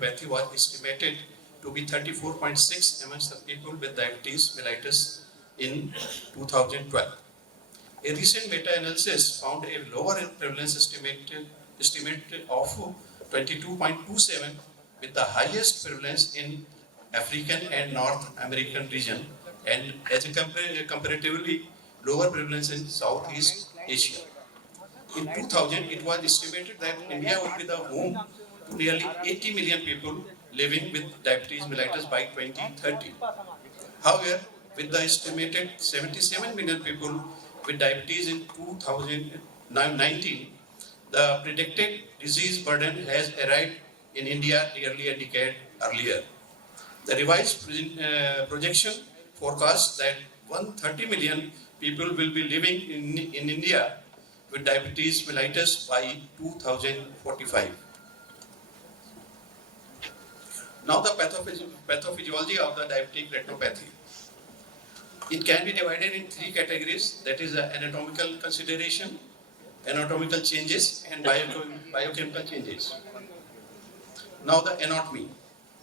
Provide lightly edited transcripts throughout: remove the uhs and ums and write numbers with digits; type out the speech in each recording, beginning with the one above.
retinopathy was estimated to be 34.6 amongst the people with diabetes mellitus in 2012. A recent meta-analysis found a lower prevalence estimate of 22.27, with the highest prevalence in African and North American region, and as a comparatively lower prevalence in Southeast Asia. In 2000, it was estimated that India would be the home to nearly 80 million people living with diabetes mellitus by 2030. However, with the estimated 77 million people with diabetes in 2019, the predicted disease burden has arrived in India nearly a decade earlier. The revised projection forecasts that 130 million people will be living in India with diabetes mellitus by 2045. Now the pathophysiology of the diabetic retinopathy. It can be divided in three categories, that is anatomical consideration, anatomical changes, and biochemical changes. Now the anatomy.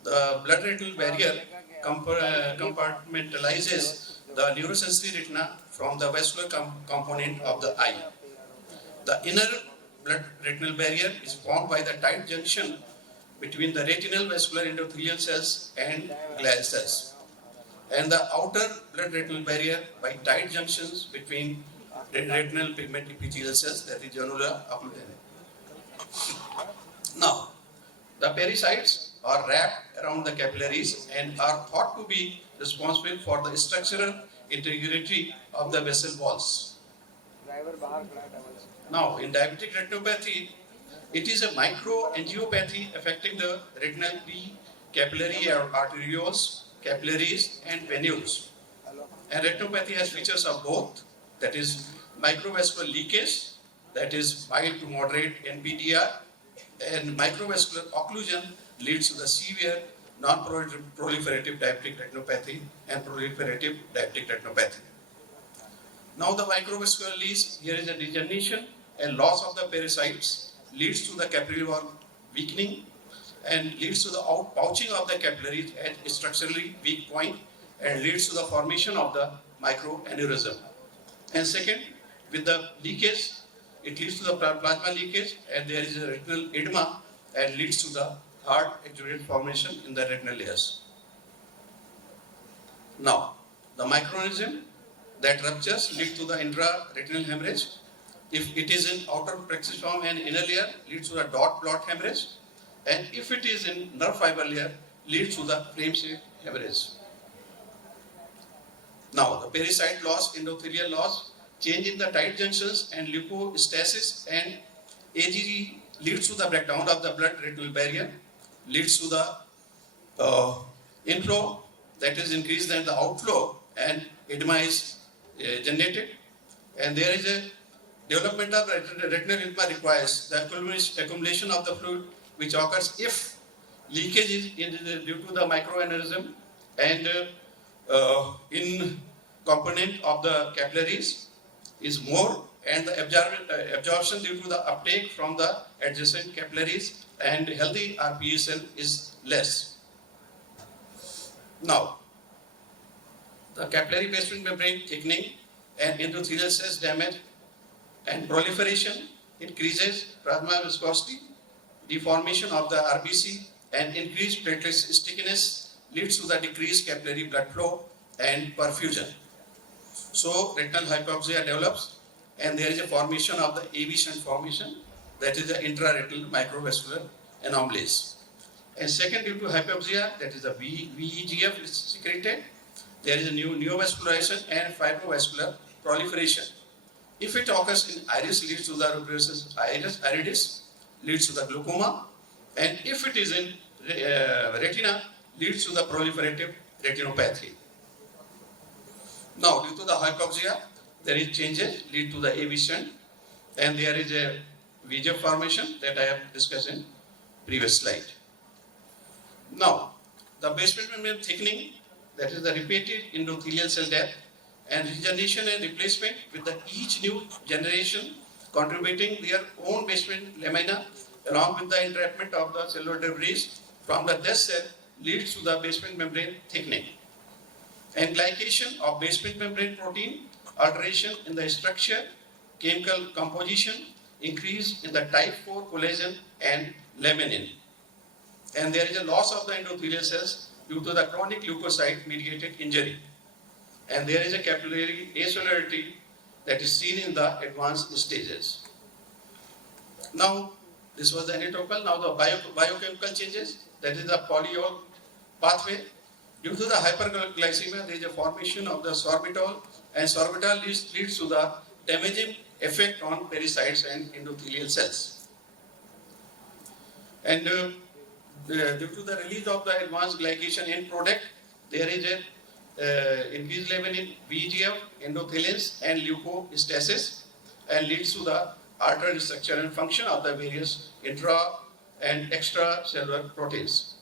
The blood retinal barrier compartmentalizes the neurosensory retina from the vascular component of the eye. The inner blood retinal barrier is formed by the tight junction between the retinal vascular endothelial cells and glial cells, and the outer blood retinal barrier by tight junctions between retinal pigment epithelial cells, that is granula occlusive. Now, the pericytes are wrapped around the capillaries and are thought to be responsible for the structural integrity of the vessel walls. Now, in diabetic retinopathy, it is a microangiopathy affecting the retinal capillary arterioles, capillaries, and venules. And retinopathy has features of both, that is microvascular leakage, that is mild to moderate NPDR, and microvascular occlusion leads to the severe non-proliferative diabetic retinopathy and proliferative diabetic retinopathy. Now the microvascular lease, here is a degeneration and loss of the pericytes leads to the capillary wall weakening and leads to the outpouching of the capillaries at a structurally weak point and leads to the formation of the microaneurysm. And second, with the leakage, it leads to the plasma leakage and there is a retinal edema and leads to the hard exudate formation in the retinal layers. Now, the microaneurysm that ruptures leads to the intraretinal hemorrhage. If it is in outer plexiform and inner layer, leads to the dot plot hemorrhage. And if it is in nerve fiber layer, leads to the frame-shaped hemorrhage. Now, the pericyte loss, endothelial loss, change in the tight junctions and leukostasis and AGG leads to the breakdown of the blood retinal barrier, leads to the inflow, that is increased than the outflow, and edema is generated. And there is a development of retinal edema requires the accumulation of the fluid which occurs if leakage is due to the microaneurysm and in component of the capillaries is more and the absorption due to the uptake from the adjacent capillaries and healthy RPE cell is less. Now, the capillary basement membrane thickening and endothelial cells damage and proliferation increases plasma viscosity, deformation of the RBC and increased platelet stickiness leads to the decreased capillary blood flow and perfusion. So retinal hypoxia develops and there is a formation of the AV shunt formation, that is the intraretinal microvascular anomalies. And second, due to hypoxia, that is the VEGF is secreted, there is a neovascularization and fibrovascular proliferation. If it occurs in iris, leads to the rubiosis iridis, leads to the glaucoma, and if it is in retina, leads to the proliferative retinopathy. Now, due to the hypoxia, there is changes lead to the AV shunt, and there is a VEGF formation that I have discussed in previous slide. Now, the basement membrane thickening, that is the repeated endothelial cell death, and regeneration and replacement with the each new generation contributing their own basement lamina along with the entrapment of the cellular debris from the death cell leads to the basement membrane thickening. And glycation of basement membrane protein, alteration in the structure, chemical composition, increase in the type 4 collagen and laminin. And there is a loss of the endothelial cells due to the chronic leukocyte mediated injury. And there is a capillary acellularity that is seen in the advanced stages. Now, this was the anatomical. Now the biochemical changes, that is the polyol pathway. Due to the hyperglycemia, there is a formation of the sorbitol, and sorbitol leads to the damaging effect on pericytes and endothelial cells. And due to the release of the advanced glycation end product, there is a increased level in VEGF, endothelins, and leukostasis, and leads to the altered structure and function of the various intra and extracellular proteins.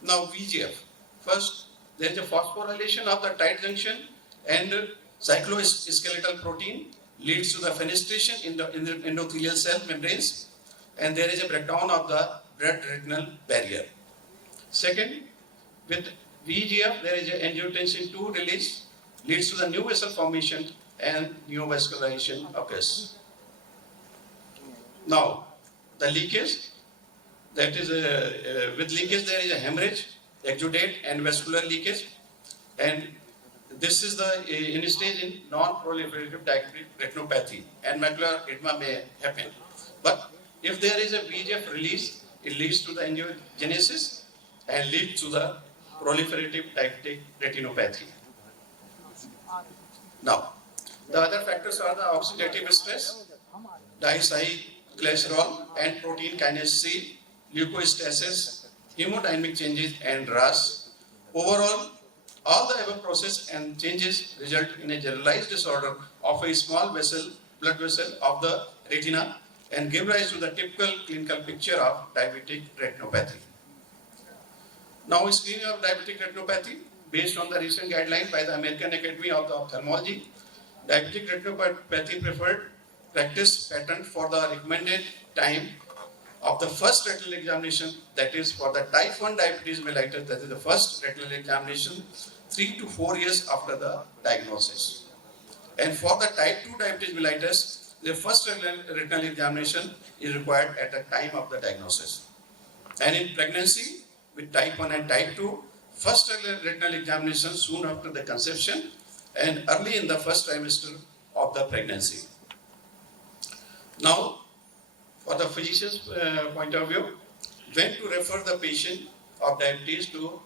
Now VEGF. First, there is a phosphorylation of the tight junction and cycloskeletal protein leads to the fenestration in the endothelial cell membranes, and there is a breakdown of the blood-retinal barrier. Second, with VEGF, there is a angiotensin II release, leads to the new vessel formation and neovascularization occurs. Now, the leakage, that is with leakage there is a hemorrhage, exudate and vascular leakage, and this is the in stage in non-proliferative diabetic retinopathy, and macular edema may happen. But if there is a VEGF release, it leads to the angiogenesis and leads to the proliferative diabetic retinopathy. Now, the other factors are the oxidative stress, diacylglycerol and protein kinase C, leukostasis, hemodynamic changes, and RAS. Overall, all the above process and changes result in a generalized disorder of a small vessel, blood vessel of the retina, and give rise to the typical clinical picture of diabetic retinopathy. Now, screening of diabetic retinopathy based on the recent guideline by the American Academy of Ophthalmology. Diabetic retinopathy preferred practice pattern for the recommended time of the first retinal examination, that is for the type 1 diabetes mellitus, that is the first retinal examination 3 to 4 years after the diagnosis. And for the type 2 diabetes mellitus, the first retinal examination is required at the time of the diagnosis. And in pregnancy with type 1 and type 2, first retinal examination soon after the conception and early in the first trimester of the pregnancy. Now, for the physician's point of view, when to refer the patient of diabetes to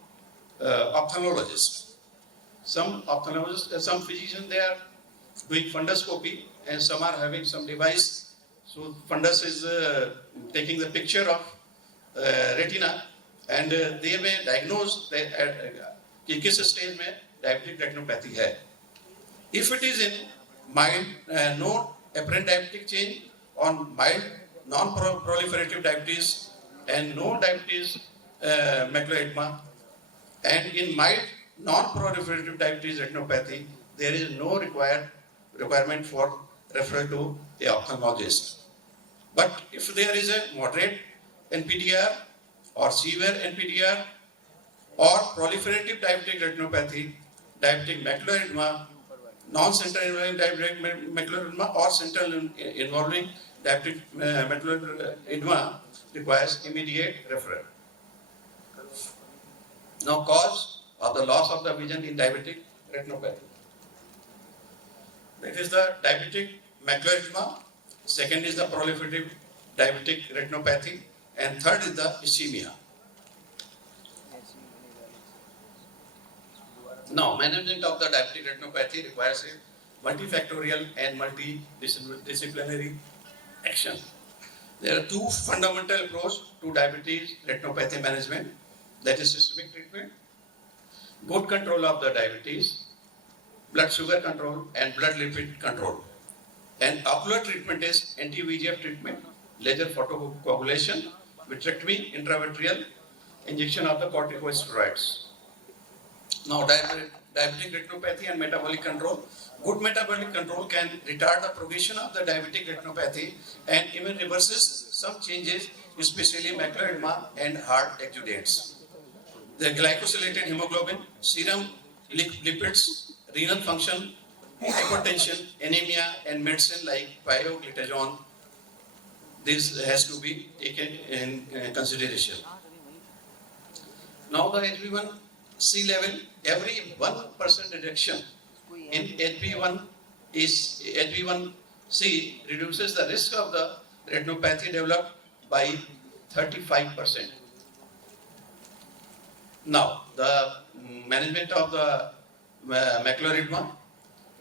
ophthalmologist. Some ophthalmologists, some physicians, they are doing funduscopy, and some are having some device. So fundus is taking the picture of retina, and they may diagnose कि किस stage में diabetic retinopathy है. If it is in mild, no apparent diabetic change, on mild non-proliferative diabetes and no diabetes macular edema, and in mild non-proliferative diabetes retinopathy, there is no requirement for referral to a ophthalmologist. But if there is a moderate NPDR or severe NPDR or proliferative diabetic retinopathy, diabetic macular edema, non-central involving diabetic macular edema, or central involving diabetic macular edema, requires immediate referral. Now, cause of the loss of the vision in diabetic retinopathy. That is the diabetic macular edema, second is the proliferative diabetic retinopathy, and third is the ischemia. Now, management of the diabetic retinopathy requires a multifactorial and multidisciplinary action. There are two fundamental approaches to diabetes retinopathy management, that is systemic treatment, good control of the diabetes, blood sugar control, and blood lipid control. And ocular treatment is anti-VEGF treatment, laser photocoagulation, vitrectomy, intravitreal, injection of the corticosteroids. Now, diabetic retinopathy and metabolic control. Good metabolic control can retard the progression of the diabetic retinopathy and even reverses some changes especially macular edema and heart exudates. The glycosylated hemoglobin, serum lipids, renal function, hypertension, anemia, and medicine like pioglitazone, this has to be taken in consideration. Now the HbA1c level, every 1% reduction in HbA1c reduces the risk of the retinopathy developed by 35%. Now, the management of the macular edema,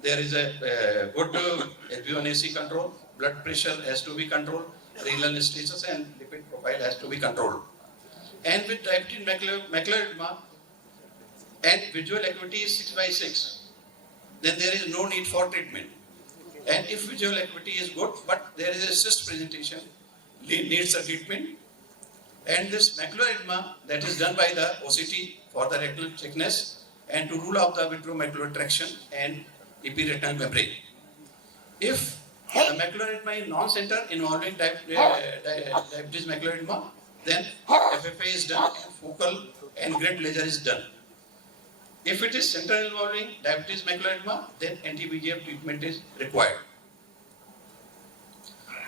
there is a good HbA1c control, blood pressure has to be controlled, renal status and lipid profile has to be controlled. And with diabetic macular edema and visual acuity is 6/6, then there is no need for treatment. And if visual acuity is good, but there is a cyst presentation, needs a treatment. And this macular edema that is done by the OCT for the retinal thickness and to rule out the vitreomacular traction and epiretinal membrane. If the macular edema is non-center involving diabetes macular edema, then FFA is done and focal and grid laser is done. If it is center involving diabetes macular edema, then anti-VEGF treatment is required.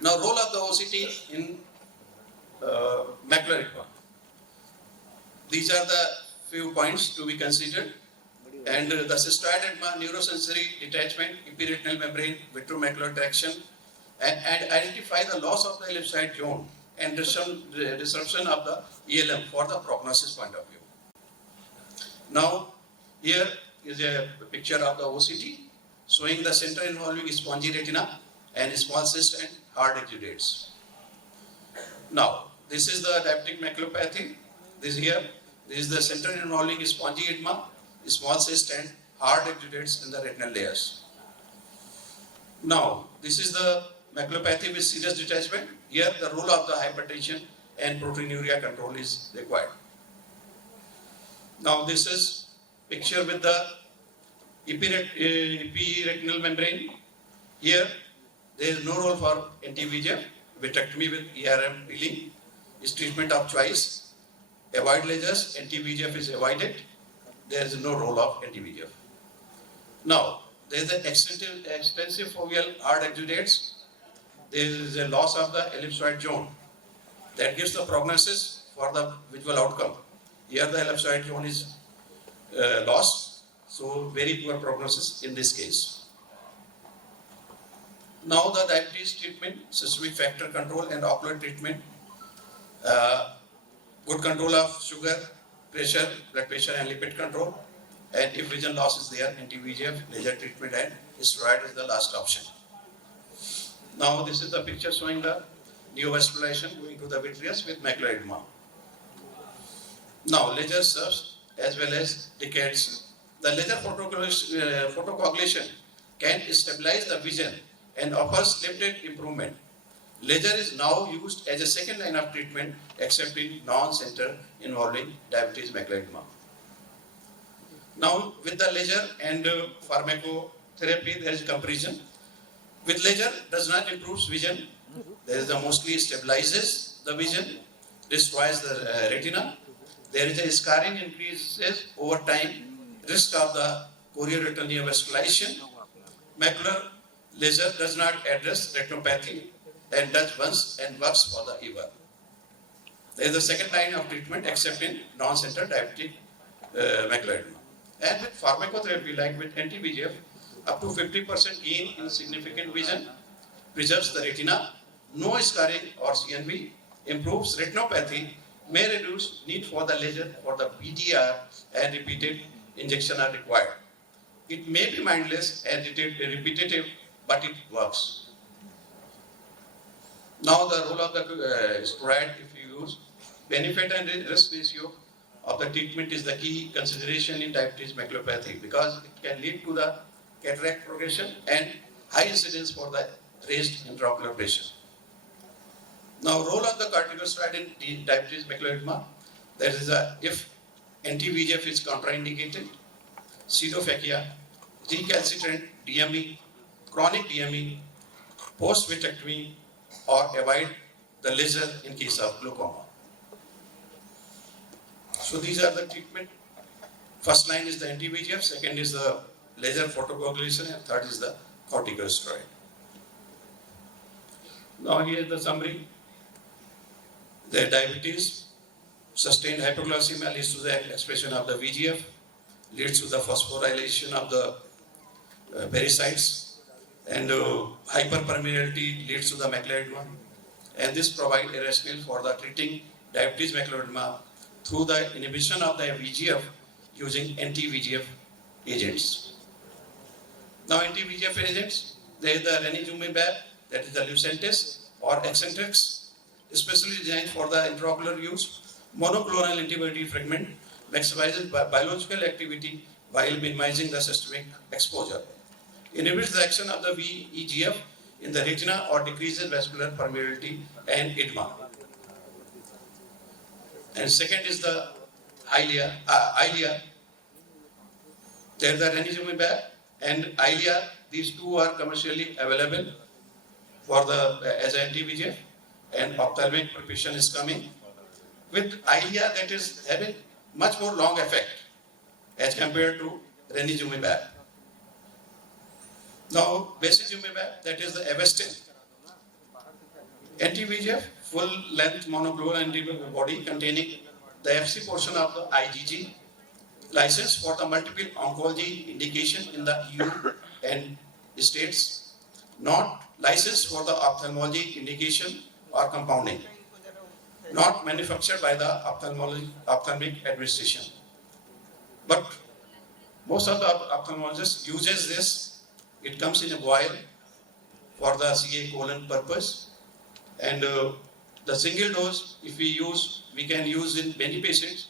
Now, role of the OCT in macular edema. These are the few points to be considered. And the cystoid edema, neurosensory detachment, epiretinal membrane, vitreomacular traction, and identify the loss of the ellipsoid zone and disruption of the ELM for the prognosis point of view. Now, here is a picture of the OCT showing the center involving spongy retina and small cyst and hard exudates. Now, this is the diabetic maculopathy. This is the center involving spongy edema, small cyst and hard exudates in the retinal layers. Now, this is the maculopathy with serious detachment. Here, the role of the hypertension and proteinuria control is required. Now, this is picture with the epiretinal membrane. Here, there is no role for anti-VEGF. Vitrectomy with ERM peeling is treatment of choice. Avoid lasers, anti-VEGF is avoided. There is no role of anti-VEGF. Now, there is an extensive foveal hard exudates. There is a loss of the ellipsoid zone. That gives the prognosis for the visual outcome. Here the ellipsoid zone is lost, so very poor prognosis in this case. Now the diabetes treatment, systemic factor control and ocular treatment, good control of sugar, pressure, blood pressure and lipid control, and if vision loss is there, anti-VEGF, laser treatment and steroid is the last option. Now this is the picture showing the neovascularization going to the vitreous with macular edema. Now laser serves as well as decades. The laser photocoagulation can stabilize the vision and offers limited improvement. Laser is now used as a second line of treatment except in non-center involving diabetes macular edema. Now with the laser and pharmacotherapy there is a comparison. With laser does not improve vision, there is the mostly stabilizes the vision, destroys the retina. There is a scarring increases over time, risk of the chorioretinal neovascularization. Macular laser does not address retinopathy and does once and works for the ever. There is a second line of treatment except in non-center diabetic macular edema. And with pharmacotherapy like with anti-VEGF, up to 50% gain in significant vision, preserves the retina, no scarring or CNV, improves retinopathy, may reduce need for the laser for the BDR and repeated injection are required. It may be mindless and repetitive, but it works. Now the role of the steroid, if you use, benefit and risk ratio of the treatment is the key consideration in diabetes maculopathy because it can lead to the cataract progression and high incidence for the raised intraocular pressure. Now, role of the corticosteroid in diabetes macular edema, there is a, if anti-VEGF is contraindicated, pseudophakia, recalcitrant DME, chronic DME, post-vitrectomy, or avoid the laser in case of glaucoma. So these are the treatment. First line is the anti-VEGF, second is the laser photocoagulation, and third is the corticosteroid. Now here is the summary. The diabetes, sustained hypoglycemia leads to the expression of the VEGF, leads to the phosphorylation of the pericytes, and hyperpermeability leads to the macular edema. And this provides a rationale for the treating diabetes macular edema through the inhibition of the VEGF using anti-VEGF agents. Now anti-VEGF agents, there is the ranibizumab, that is the Lucentis or Excentrix, especially designed for the intraocular use. Monoclonal antibody fragment maximizes biological activity while minimizing the systemic exposure. Inhibits the action of the VEGF in the retina or decreases vascular permeability and edema. And second is the Eylea. There is the ranibizumab and Eylea. These two are commercially available for the as anti-VEGF, and ophthalmic preparation is coming. With Eylea, that is having much more long effect as compared to ranibizumab. Now, bevacizumab, that is the Avastin. Anti-VEGF, full-length monoclonal antibody containing the FC portion of the IgG, licensed for the multiple oncology indication in the EU and states, not licensed for the ophthalmology indication or compounding, not manufactured by the ophthalmic administration. But most of the ophthalmologists uses this. It comes in a vial for the CA colon purpose, and the single dose, if we use, we can use in many patients,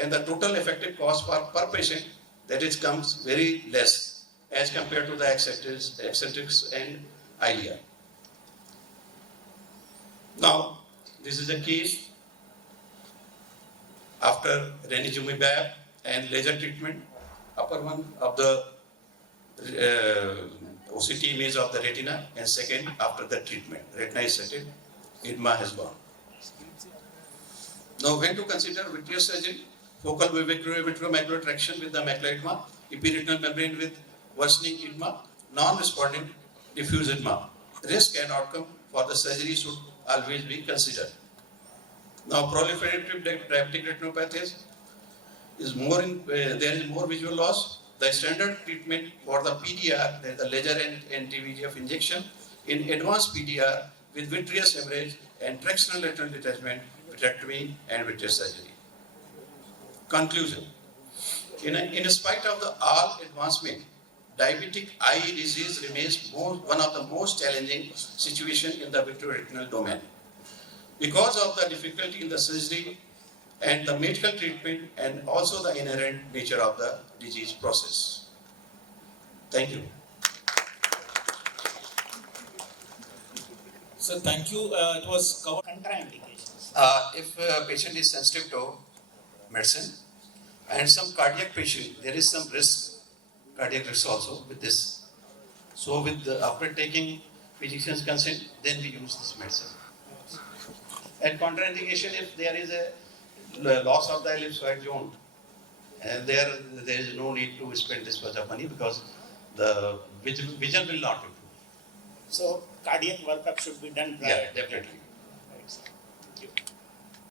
and the total effective cost per patient, that is comes very less as compared to the Excentrix and Eylea. Now, this is a case after ranibizumab and laser treatment. Upper one of the OCT image of the retina, and second after the treatment. Retina is settled, edema has gone. Now, when to consider vitreous surgery? Focal vitreomacular traction with the macular edema, epiretinal membrane with worsening edema, non-responding diffuse edema. Risk and outcome for the surgery should always be considered. Now, proliferative diabetic retinopathy is more there is more visual loss. The standard treatment for the PDR, there is the laser and anti-VEGF injection. In advanced PDR with vitreous hemorrhage and tractional retinal detachment, vitrectomy and vitreous surgery. Conclusion. In spite of the all advancement, diabetic eye disease remains one of the most challenging situations in the vitreoretinal domain. Because of the difficulty in the surgery and the medical treatment, and also the inherent nature of the disease process. Thank you. So thank you. It was covered. Contraindications. If a patient is sensitive to medicine and some cardiac patient, there is some risk, cardiac risk also with this. So after taking physician's consent, then we use this medicine. And contraindication, if there is a loss of the ellipsoid zone, and there is no need to spend this much of money because the vision will not improve. So cardiac workup should be done prior. Yeah, definitely.